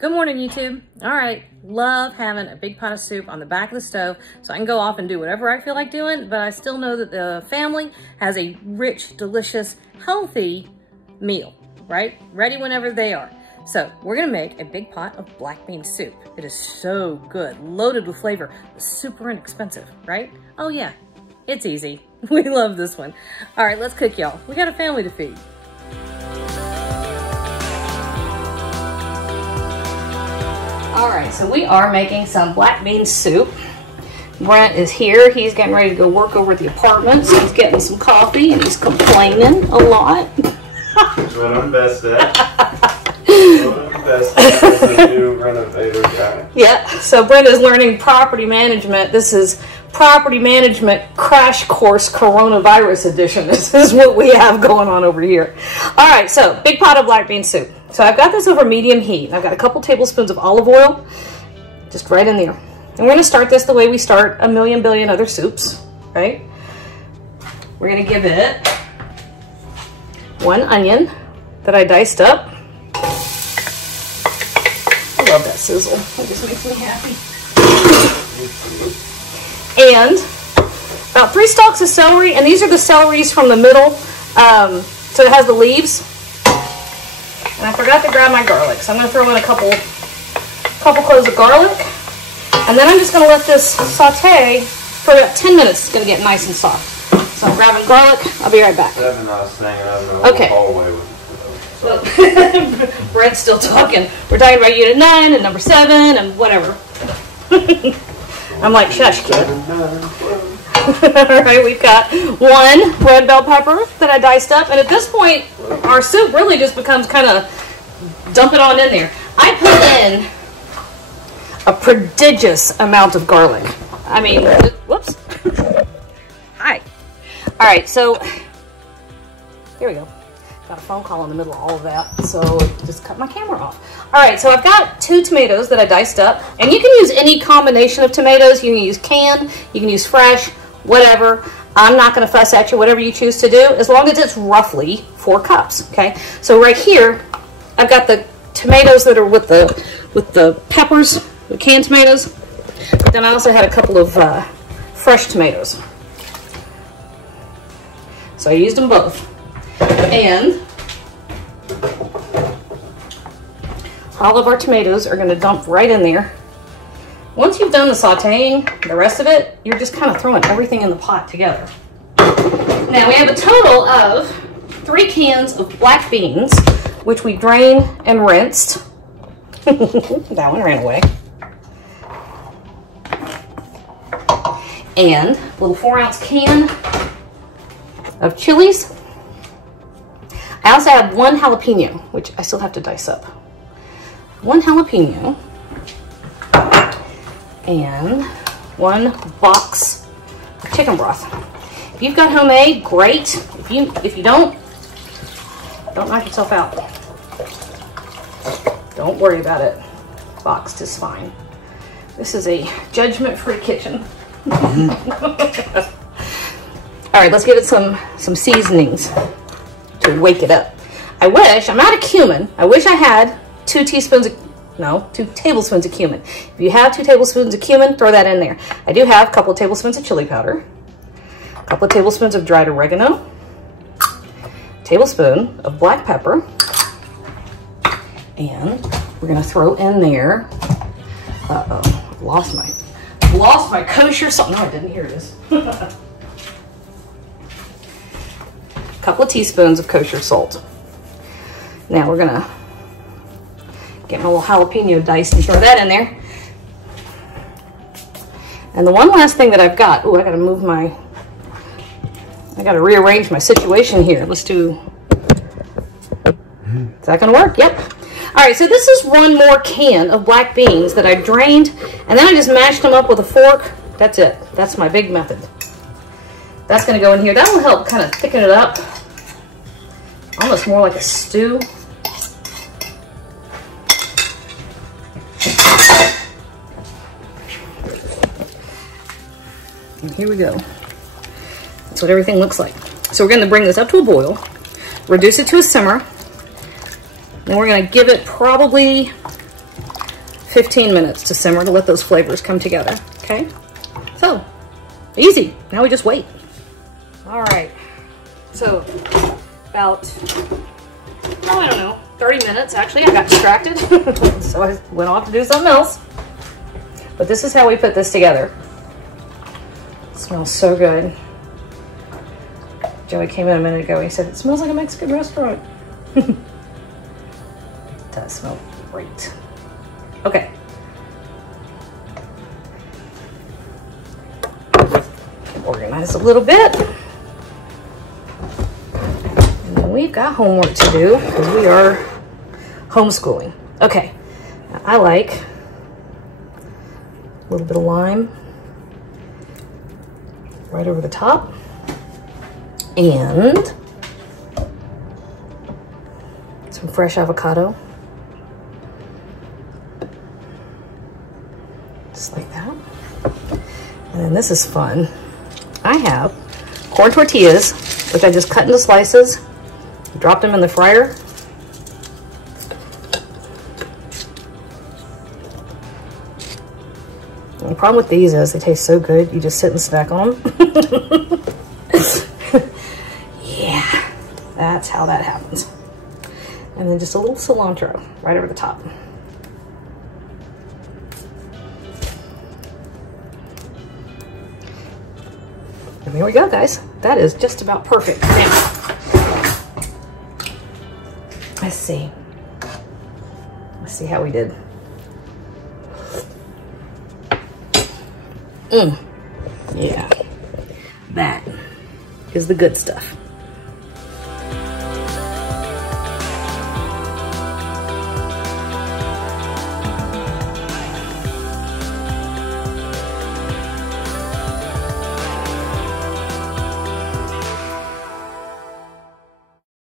Good morning, YouTube. All right, love having a big pot of soup on the back of the stove so I can go off and do whatever I feel like doing, but I still know that the family has a rich, delicious, healthy meal, right? Ready whenever they are. So we're gonna make a big pot of black bean soup. It is so good, loaded with flavor, super inexpensive, right? Oh yeah, it's easy. We love this one. All right, let's cook, y'all. We got a family to feed. All right, so we are making some black bean soup. Brent is here. He's getting ready to go work over at the apartment, so he's getting some coffee and he's complaining a lot. That's what I'm best at. What I'm best at is a new renovator guy. Yeah, so Brent is learning property management. This is property management crash course coronavirus edition. This is what we have going on over here. All right, so big pot of black bean soup. So I've got this over medium heat. I've got a couple tablespoons of olive oil, just right in there. And we're gonna start this the way we start a million billion other soups, right? We're gonna give it one onion that I diced up. I love that sizzle, it just makes me happy. And about 3 stalks of celery, and these are the celeries from the middle, so it has the leaves. And I forgot to grab my garlic, so I'm going to throw in a couple cloves of garlic. And then I'm just going to let this saute for about 10 minutes. It's going to get nice and soft. So I'm grabbing garlic. I'll be right back. 7, I was hanging out in the hallway with Brent's still talking. We're talking about unit 9 and number 7 and whatever. I'm like, shush, kid. All right, we've got 1 red bell pepper that I diced up. And at this point, our soup really just becomes kind of dump it on in there. I put in a prodigious amount of garlic. I mean, whoops. Hi. All right, so here we go. Got a phone call in the middle of all of that, so just cut my camera off. All right, so I've got 2 tomatoes that I diced up, and you can use any combination of tomatoes. You can use canned, you can use fresh, whatever. I'm not gonna fuss at you, whatever you choose to do, as long as it's roughly 4 cups, okay? So right here, I've got the tomatoes that are with the peppers, the canned tomatoes, but then I also had a couple of fresh tomatoes. So I used them both. And all of our tomatoes are gonna dump right in there. Once you've done the sauteing, the rest of it, you're just kind of throwing everything in the pot together. Now we have a total of 3 cans of black beans, which we drained and rinsed. That one ran away. And a little 4-ounce can of chilies. I also have 1 jalapeno, which I still have to dice up. 1 jalapeno. And 1 box of chicken broth. If you've got homemade, great. If you don't knock yourself out. Don't worry about it. Boxed is fine. This is a judgment-free kitchen. All right, let's give it some seasonings to wake it up. I'm out of cumin. I wish I had 2 tablespoons of cumin. If you have 2 tablespoons of cumin, throw that in there. I do have a couple of tablespoons of chili powder, a couple of tablespoons of dried oregano, a tablespoon of black pepper, and we're gonna throw in there, I've lost my kosher salt. No, I didn't. Here it is. A couple of teaspoons of kosher salt. Now we're gonna get my little jalapeno diced and throw that in there. And the one last thing that I've got, I gotta rearrange my situation here. Let's do, is that gonna work? Yep. All right, so this is 1 more can of black beans that I drained, and then I just mashed them up with a fork. That's it. That's my big method. That's gonna go in here. That will help kind of thicken it up. Almost more like a stew. And here we go. That's what everything looks like. So we're going to bring this up to a boil, reduce it to a simmer, and we're going to give it probably 15 minutes to simmer to let those flavors come together, okay? So, easy. Now we just wait. All right, so about, I don't know, 30 minutes actually. I got distracted, so I went off to do something else. But this is how we put this together. It smells so good. Joey came in a minute ago. He said, it smells like a Mexican restaurant. It does smell great. Okay. Organize a little bit. And then we've got homework to do because we are homeschooling. Okay. Now, I like a little bit of lime right over the top. And some fresh avocado. Just like that. And then this is fun. I have corn tortillas, which I just cut into slices, dropped them in the fryer. And the problem with these is they taste so good, you just sit and snack on them. Yeah, that's how that happens. And then just a little cilantro right over the top. And there we go, guys. That is just about perfect. Now, let's see. Let's see how we did. Yeah, that is the good stuff.